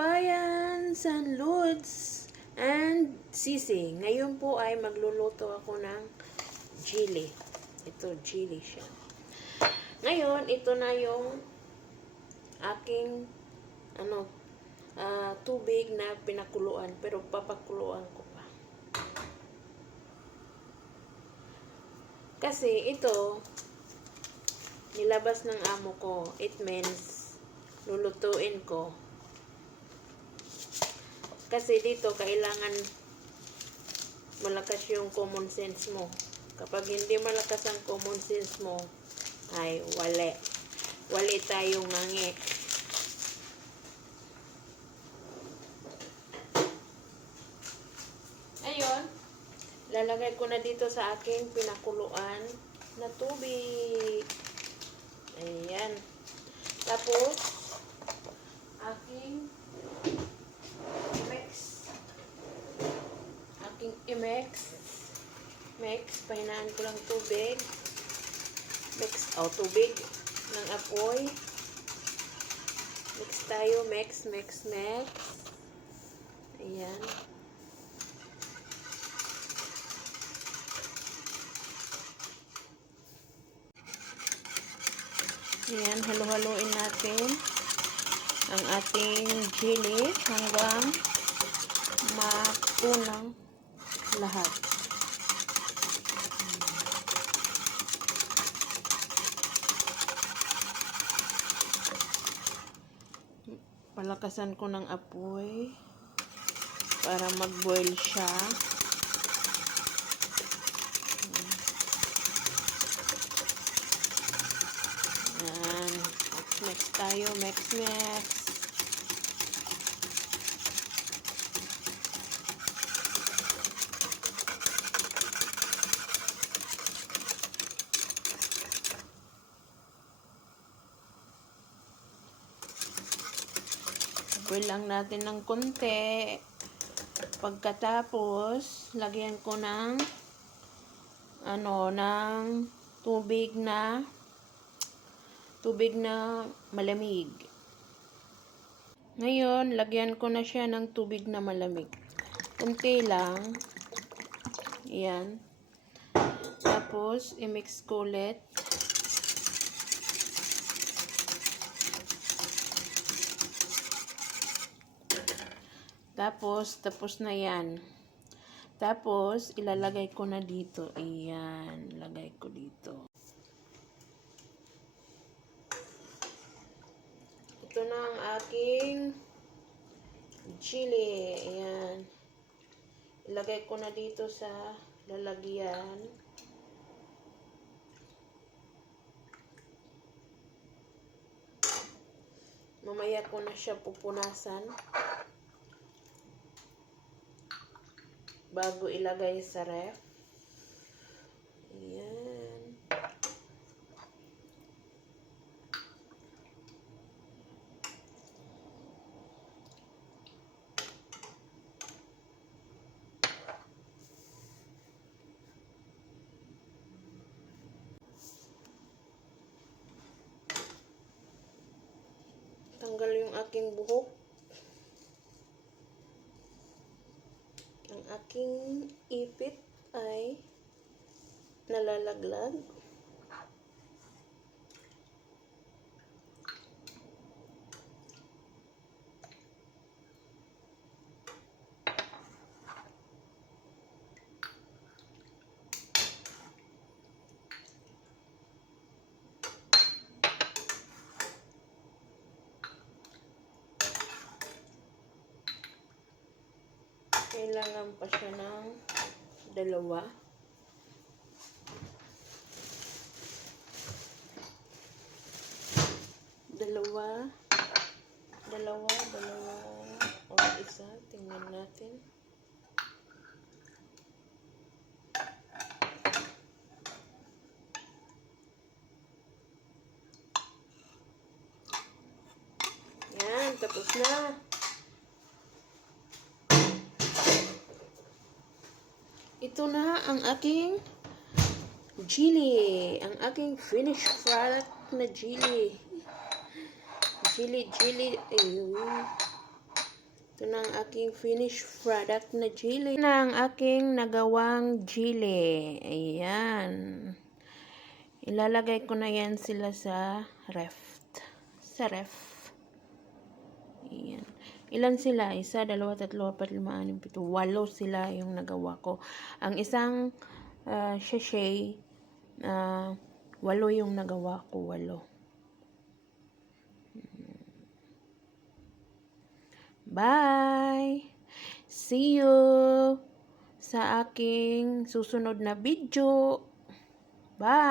kabayan, San Ludes, and Sisi. Ngayon po ay magluluto ako ng chili. Ito, chili siya. Ngayon, ito na yung aking ano, ah, tubig na pinakuluan. Pero papakuluan ko pa. Kasi ito, nilabas ng amo ko. It means, lulutuin ko. Kasi dito, kailangan malakas yung common sense mo. Kapag hindi malakas ang common sense mo, ay wali. Wali tayong nangi. Ayun. Lalagay ko na dito sa aking pinakuluan na tubig. Ayan. Tapos, aking mix. Aking i-mix. Mix. Pahinaan ko lang tubig. Mix. Oh, tubig ng apoy. Mix tayo. Mix, mix, mix. Ayan. Ayan, halo-haloin natin ang ating chili hanggang mapunang lahat. Palakasan ko ng apoy para mag-boil siya. Yan. Mix tayo. Mix, mix. Boil lang natin ng konti. Pagkatapos, lagyan ko ng ano, ng tubig na tubig na malamig. Ngayon, lagyan ko na siya ng tubig na malamig. Kunti lang. Ayan. Tapos, i-mix ko ulit. Tapos, tapos na yan. Tapos, ilalagay ko na dito. Ayan, lagay ko dito. Ito na ang aking chili. Ayan. Ilagay ko na dito sa lalagyan. Mamaya ko na siya pupunasan. Bago ilagay sa ref. Ayan. Tanggal yung aking buhok. Ang aking ipit ay nalalaglag. Kailangan pa siya ng dalawa. Dalawa. Dalawa, dalawa. O isa. Tingnan natin. Yan, tapos na. Ito na ang aking chili. Ang aking finished product na chili. Chili, chili. Ayun. Ito na ang aking finished product na chili. Ito na ang aking nagawang chili. Ayan. Ilalagay ko na yan sila sa ref. Sa ref. Ilan sila? Isa, dalawa, tatlo, apat, lima, anim, pito. Walo sila yung nagawa ko. Ang isang uh, sachet, uh, walo yung nagawa ko. Walo. Bye! See you sa aking susunod na video. Bye!